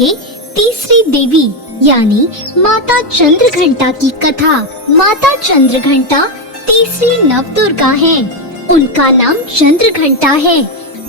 के तीसरी देवी यानी माता चंद्रघंटा की कथा। माता चंद्रघंटा तीसरी नवदुर्गा है। उनका नाम चंद्रघंटा है।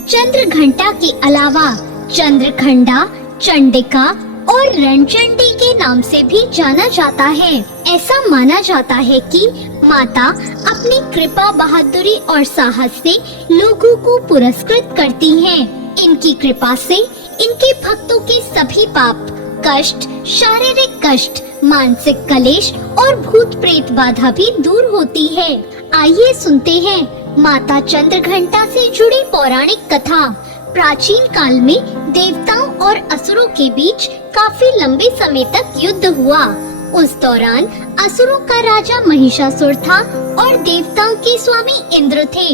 चंद्रघंटा के अलावा चंद्रखंडा, चंडिका और रणचंडी के नाम से भी जाना जाता है। ऐसा माना जाता है कि माता अपनी कृपा, बहादुरी और साहस से लोगों को पुरस्कृत करती हैं। इनकी कृपा से इनके भक्तों के सभी पाप, कष्ट, शारीरिक कष्ट, मानसिक कलेश और भूत प्रेत बाधा भी दूर होती है। आइए सुनते हैं माता चंद्रघंटा से जुड़ी पौराणिक कथा। प्राचीन काल में देवताओं और असुरों के बीच काफी लंबे समय तक युद्ध हुआ। उस दौरान असुरों का राजा महिषासुर था और देवताओं के स्वामी इंद्र थे।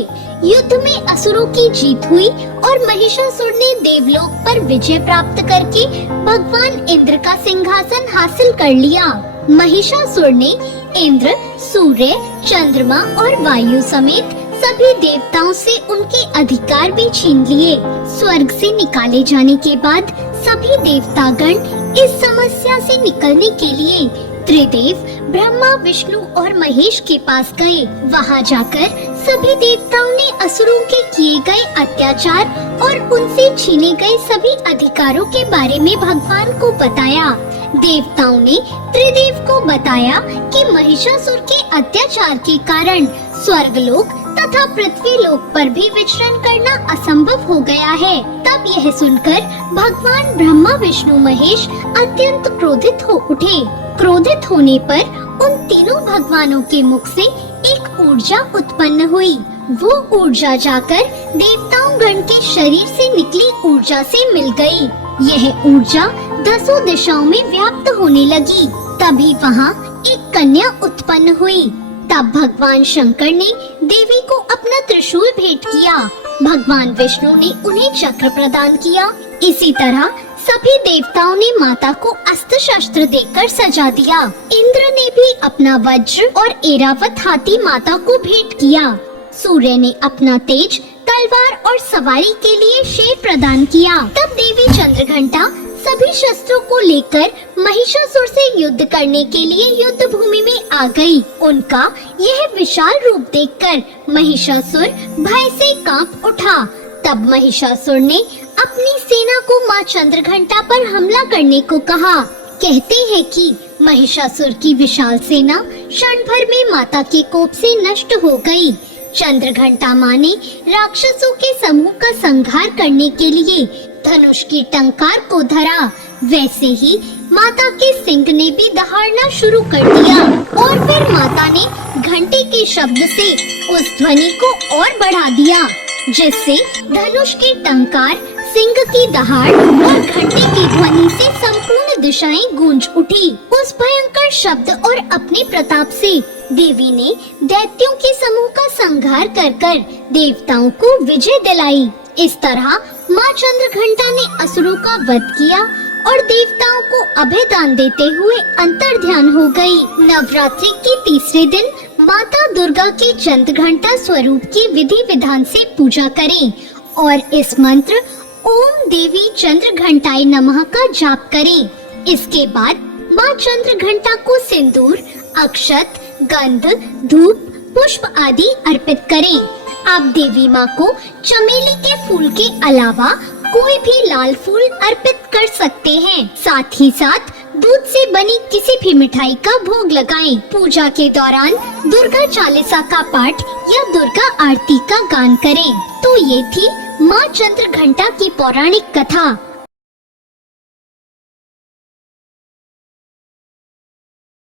युद्ध में असुरों की जीत हुई और महिषासुर ने देवलोक पर विजय प्राप्त करके भगवान इंद्र का सिंहासन हासिल कर लिया। महिषासुर ने इंद्र, सूर्य, चंद्रमा और वायु समेत सभी देवताओं से उनके अधिकार भी छीन लिए। स्वर्ग से निकाले जाने के बाद सभी देवतागण इस समस्या से निकलने के लिए त्रिदेव ब्रह्मा, विष्णु और महेश के पास गए। वहां जाकर सभी देवताओं ने असुरों के किए गए अत्याचार और उनसे छीने गए सभी अधिकारों के बारे में भगवान को बताया। देवताओं ने त्रिदेव को बताया कि महिषासुर के अत्याचार के कारण स्वर्गलोक तथा पृथ्वी लोक पर भी विचरण करना असंभव हो गया है। तब यह सुनकर भगवान ब्रह्मा, विष्णु, महेश अत्यंत क्रोधित हो उठे। क्रोधित होने पर उन तीनों भगवानों के मुख से एक ऊर्जा उत्पन्न हुई। वो ऊर्जा जाकर देवताओं गण के शरीर से निकली ऊर्जा से मिल गई। यह ऊर्जा 10 दिशाओं में व्याप्त होने लगी। तभी वहाँ एक कन्या उत्पन्न हुई। तब भगवान शंकर ने देवी को अपना त्रिशूल भेंट किया। भगवान विष्णु ने उन्हें चक्र प्रदान किया। इसी तरह सभी देवताओं ने माता को अस्त्र शस्त्र देकर सजा दिया। इंद्र ने भी अपना वज्र और ऐरावत हाथी माता को भेंट किया। सूर्य ने अपना तेज, तलवार और सवारी के लिए शेर प्रदान किया। तब देवी चंद्रघंटा सभी शस्त्रों को लेकर महिषासुर से युद्ध करने के लिए युद्ध भूमि में आ गई। उनका यह विशाल रूप देखकर महिषासुर भय से कांप उठा। तब महिषासुर ने अपनी सेना को मां चंद्रघंटा पर हमला करने को कहा। कहते हैं कि महिषासुर की विशाल सेना क्षण भर में माता के कोप से नष्ट हो गई। चंद्रघंटा मां ने राक्षसों के समूह का संहार करने के लिए धनुष की टंकार को धरा। वैसे ही माता के सिंह ने भी दहाड़ना शुरू कर दिया और फिर माता ने घंटे के शब्द से उस ध्वनि को और बढ़ा दिया, जिससे धनुष की टंकार, सिंह की दहाड़ और घंटे की ध्वनि से संपूर्ण दिशाएं गूंज उठी। उस भयंकर शब्द और अपने प्रताप से देवी ने दैत्यों के समूह का संहार कर देवताओं को विजय दिलाई। इस तरह मां चंद्रघंटा ने असुरों का वध किया और देवताओं को अभय दान देते हुए अंतर्ध्यान हो गई। नवरात्रि के तीसरे दिन माता दुर्गा के चंद्रघंटा स्वरूप की विधि विधान से पूजा करें और इस मंत्र ओम देवी चंद्रघंटाय नमः का जाप करें। इसके बाद मां चंद्रघंटा को सिंदूर, अक्षत, गंध, धूप, पुष्प आदि अर्पित करें। आप देवी माँ को चमेली के फूल के अलावा कोई भी लाल फूल अर्पित कर सकते हैं। साथ ही साथ दूध से बनी किसी भी मिठाई का भोग लगाएं। पूजा के दौरान दुर्गा चालीसा का पाठ या दुर्गा आरती का गान करें। तो ये थी माँ चंद्रघंटा की पौराणिक कथा।